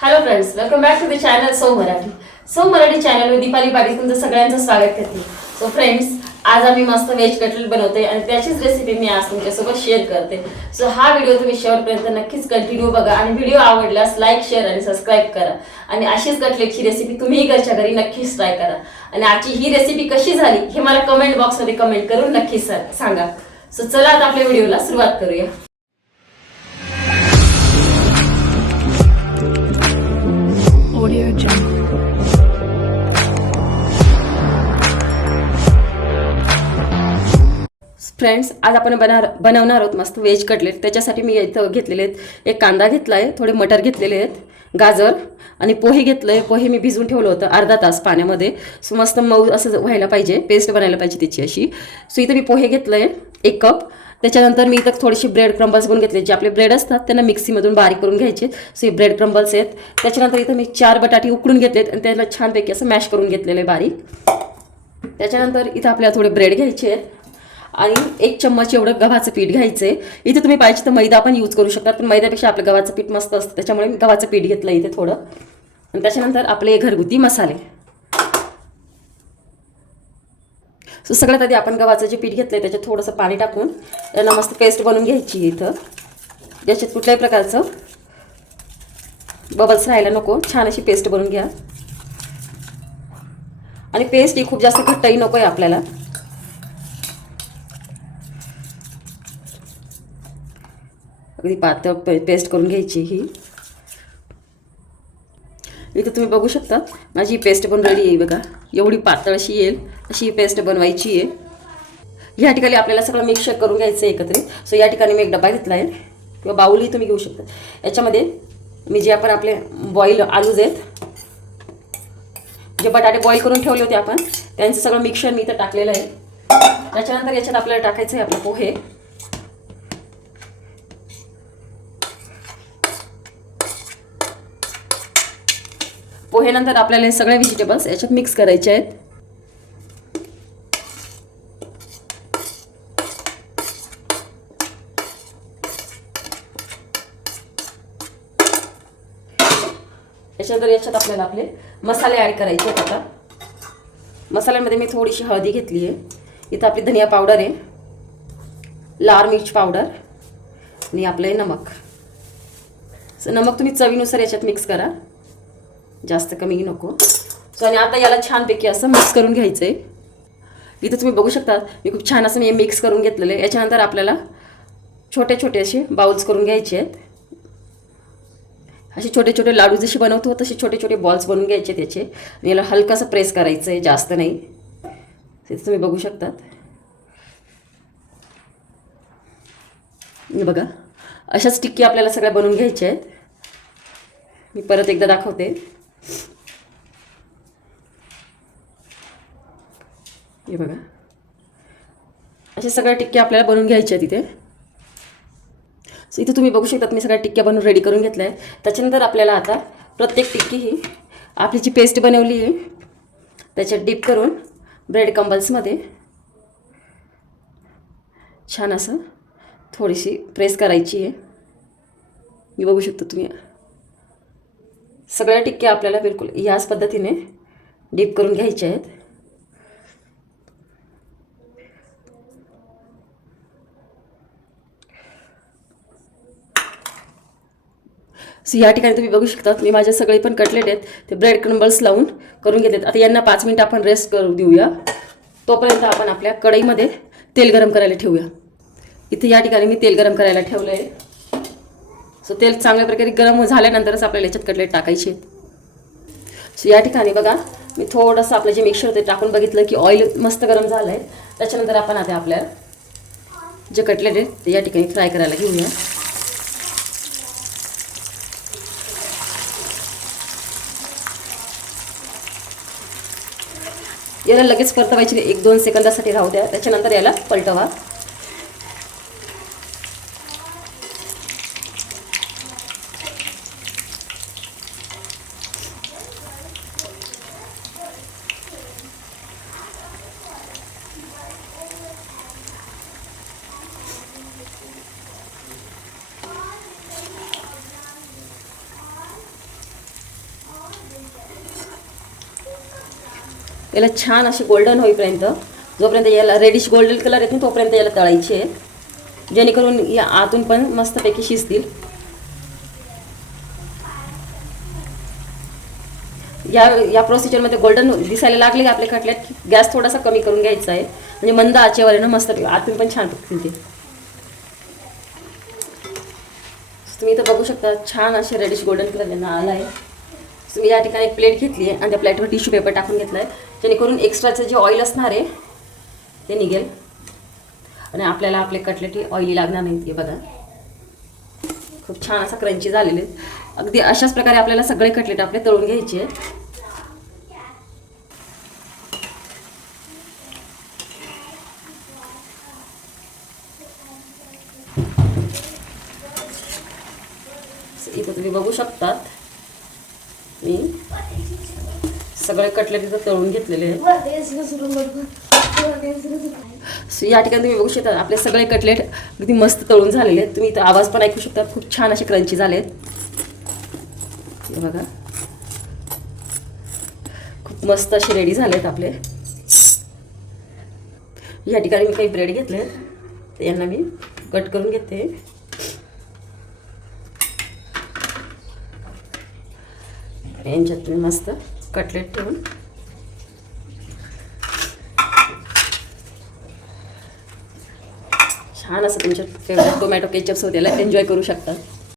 Hello friends, welcome back to the channel so Marathi. So Marathi चॅनलवर दीपाली पाटील तुमचं सगळ्यांचं स्वागत करते. सो फ्रेंड्स, आज आम्ही मस्त व्हेज कटलेट बनवते आणि त्याचीच रेसिपी मी आज तुमच्यासोबत शेअर करते. सो हा व्हिडिओ तुम्ही शेवटपर्यंत नक्कीच कंटिन्यू बघा आणि व्हिडिओ आवडल्यास लाईक, शेअर आणि सबस्क्राईब करा. आणि अशीच कटलेटची रेसिपी तुम्ही घरच्या घरी नक्कीच ट्राय करा. आणि आजची ही रेसिपी कशी झाली हे मला कमेंट बॉक्समध्ये कमेंट करून नक्कीच सांगा. सो चला आता आपल्या व्हिडिओला सुरुवात करूया. Audio Jungle. फ्रेंड्स, आज आपण बनवणार आहोत मस्त व्हेज कटलेट. त्याच्यासाठी मी इथं घेतलेले आहेत, एक कांदा घेतला आहे, थोडे मटर घेतलेले आहेत, गाजर आणि पोहे घेतलं आहे. पोहे मी भिजवून ठेवलं होतं अर्धा तास पाण्यामध्ये. सो मस्त मऊ असं व्हायला पाहिजे, पेस्ट बनायला पाहिजे त्याची अशी. सो इथं मी पोहे घेतलं आहे 1 कप. त्याच्यानंतर मी इथं थोडीशी ब्रेड क्रम्बल्स बनवून घेतले, जे आपले ब्रेड असतात त्यांना मिक्सीमधून बारीक करून घ्यायचे. सो हे ब्रेड क्रम्बल्स आहेत. त्याच्यानंतर इथं मी 4 बटाटे उकडून घेतलेत आणि त्याला छानपैकी असं मॅश करून घेतलेलं आहे बारीक. त्याच्यानंतर इथं आपल्याला थोडे ब्रेड घ्यायचे आहेत आणि 1 चम्मच एवढं गव्हाचं पीठ घ्यायचं आहे. इथे तुम्ही पाहिजे तर मैदा पण यूज करू शकता, पण मैद्यापेक्षा आपलं गव्हाचं पीठ मस्त असतं, त्याच्यामुळे मी गव्हाचं पीठ घेतलं इथे थोडं. आणि त्याच्यानंतर आपले घरगुती मसाले. सो सगळ्यात आधी आपण गव्हाचं जे पीठ घेतलं आहे त्याच्यात थोडंसं पाणी टाकून त्यांना मस्त पेस्ट बनवून घ्यायची. इथं ज्याच्यात कुठल्याही प्रकारचं बबल्स राहायला नको, छान अशी पेस्ट बनवून घ्या. आणि पेस्ट ही खूप जास्त घट्टही नको आहे आपल्याला. अगदी पातळ पेस्ट करून घ्यायची ही. इथं तुम्ही बघू शकता माझी पेस्ट पण रेडी आहे बघा. एवढी पातळ अशी येईल अशी ही पेस्ट बनवायची आहे. ह्या ठिकाणी आपल्याला सगळं मिक्सर करून घ्यायचं आहे एकत्रित. सो या ठिकाणी मी एक डबा घेतला आहे किंवा बाऊलही तुम्ही घेऊ शकता. याच्यामध्ये मी जे आपण आपले बॉईल आलूज आहेत, जे बटाटे बॉईल करून ठेवले होते आपण, त्यांचं सगळं मिक्सर मी इथं टाकलेलं आहे. त्याच्यानंतर याच्यात आपल्याला टाकायचं आहे आपले पोहे. पोहेनंतर आपल्याला हे सगळे व्हेजिटेबल्स याच्यात मिक्स करायचे आहेत. याच्यानंतर याच्यात आपल्याला आपले मसाले ॲड करायचे आहेत. आता मसाल्यामध्ये मी थोडीशी हळदी घेतली आहे. इथं आपली धनिया पावडर आहे, लाल मिर्च पावडर आणि आपलं आहे नमक. सो नमक तुम्ही चवीनुसार याच्यात मिक्स करा, जास्त कमी नको. सो आणि आता याला छानपैकी असं मिक्स करून घ्यायचं आहे. इथं तुम्ही बघू शकता मी खूप छान असं मी मिक्स करून घेतलेलं आहे. याच्यानंतर आपल्याला छोटे छोटे असे बाउल्स करून घ्यायचे आहेत. असे छोटे छोटे लाडू जसे बनवतो तसे छोटे छोटे बॉल्स बनवून घ्यायचे त्याचे. आणि याला हलकंसं प्रेस करायचं आहे, जास्त नाही. तिथे तुम्ही बघू शकतात. बघा अशाच टिक्की आपल्याला सगळ्या बनवून घ्यायच्या आहेत. मी परत एकदा दाखवते. हे बघा अशा सगळ्या टिक्क्या आपल्याला बनवून घ्यायच्या आहेत इथे. सो इथे तुम्ही बघू शकता मी सगळ्या टिक्क्या बनवून रेडी करून घेतल्या आहे. त्याच्यानंतर आपल्याला आता प्रत्येक टिक्की ही आपली जी पेस्ट बनवली आहे त्याच्यात डीप करून ब्रेड क्रम्बल्समध्ये छान असं थोडीशी प्रेस करायची आहे. मी बघू शकता तुम्ही सगळ्या टिक्क्या आपल्याला बिलकुल याच पद्धतीने डीप करून घ्यायच्या आहेत. सो या ठिकाणी तुम्ही बघू शकता मी माझे सगळे पण कटलेट आहेत ते ब्रेड क्रम्बल्स लावून करून घेतलेत. आता यांना 5 मिनिट आपण रेस्ट करू देऊया. तोपर्यंत आपण आपल्या कढईमध्ये तेल गरम करायला ठेवूया. इथे या ठिकाणी मी तेल गरम करायला ठेवलं आहे. सो तेल चांगल्या प्रकारे गरम झाल्यानंतरच आपल्याला याच्यात कटलेट टाकायचे. सो या ठिकाणी बघा मी थोडंसं आपलं जे मिक्सर होते टाकून बघितलं की ऑइल मस्त गरम झालं आहे. त्याच्यानंतर आपण आता आपल्या जे कटलेट आहेत ते या ठिकाणी फ्राय करायला घेऊया. याला लगेच परतवायची 1-2 सेकंदासाठी राहू द्या. त्याच्यानंतर याला पलटवा. याला छान असे गोल्डन होईपर्यंत, जोपर्यंत याला रेडिश गोल्डन कलर येत नाही तोपर्यंत याला तळायचे आहे, जेणेकरून या आतून पण मस्तपैकी शिजतील. या प्रोसिजरमध्ये गोल्डन दिसायला लागले की आपले कटलेट गॅस थोडासा कमी करून घ्यायचा आहे, म्हणजे मंद आचेवर आहे ना मस्त आतून पण छान पकतील ते. तुम्ही इथं बघू शकता छान असे रेडिश गोल्डन कलर यांना आला आहे. तुम्ही या ठिकाणी एक प्लेट घेतली आहे आणि त्या प्लेटवर टिश्यू पेपर टाकून घेतला आहे, जेणेकरून एक्स्ट्राचं जे ऑइल असणार आहे ते निघेल आणि आपल्याला आपले कटलेट ऑइली लागणार नाही. ते बघा खूप छान असा क्रंची झालेले. अगदी अशाच प्रकारे आपल्याला सगळे कटलेट आपले तळून घ्यायचे. इथं तुम्ही बघू शकतात मी सगळे कटलेट इथं तळून घेतलेले आहेत. या ठिकाणी तुम्ही बघू शकता आपले सगळे कटलेट अगदी मस्त तळून झालेले आहेत. तुम्ही इथं आवाज पण ऐकू शकता, खूप छान असे क्रंची झाले आहेत. हे बघा खूप मस्त असे रेडी झाले आहेत आपले. या ठिकाणी मी काही ब्रेड घेतले, तर यांना मी कट करून घेते. यांच्यात तुम्ही मस्त कटलेट ठेवून छान असं तुमच्या फेवरेट टोमॅटो केचप सोबत एन्जॉय करू शकता.